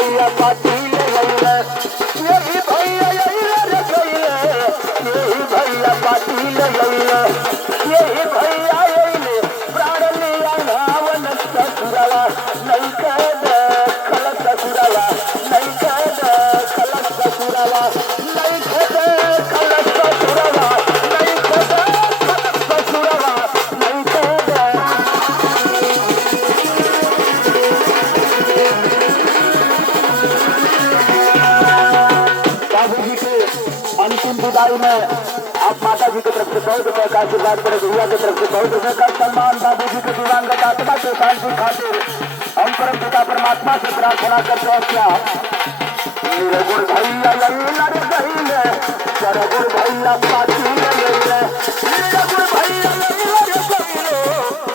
भैया पाटिल गइले यही भैया अइले रे गइले यही भैया पाटिल गइले यही भैया अइले प्राण लिया नावन ससुरवा नहीं कह खलत ससुरवा नहीं कह खलत ससुरवा नहीं कह खलत ससुरवा नहीं कह खलत ससुरवा नहीं कह बाबूजी के अंतिम विदाई में आप माता जी की तरफ से बहुत रुपए का आशीर्वाद करें भैया की तरफ से बहुत रुपए का सम्मान बाबूजी के दिवंगत आत्मा के शांति खातिर हम परम पिता परमात्मा से प्रार्थना करते हैं क्या मेरे गुरु भैया लल्ला रे गइले तेरे गुरु भैया पाटिल गइले मेरे गुरु भैया लल्ला रे गइले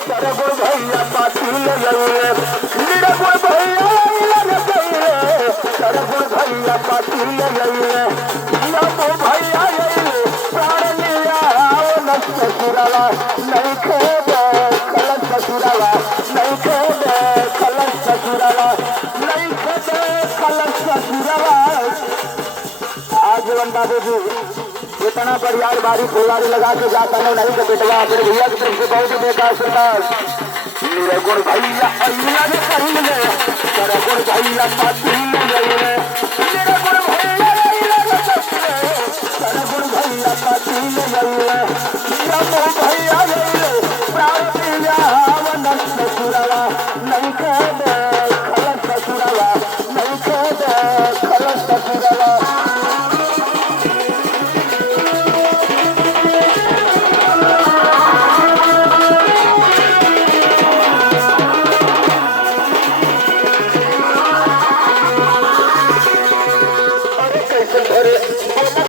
तेरे गुरु भैया पाटिल गइले मेरे गुरु भैया लल्ला रे गइले तेरे गुरु भैया पाटिल गइले नमो भैया गइले प्राण लिया न ससुरवा नहीं खेद खलत ससुरवा नहीं खेद खलत ससुरवा नहीं खेद खलत ससुरवा आजीवन बाबू जी इतना परिवार बारी फुलवारी लगा के जाता नहीं तो बेटवा मेरे भैया की तरफ से बहुत रुपए का आशीर्वाद मेरे गुरु भैया अइले रे गइले तेरे गुरु भैया पाटिल गइले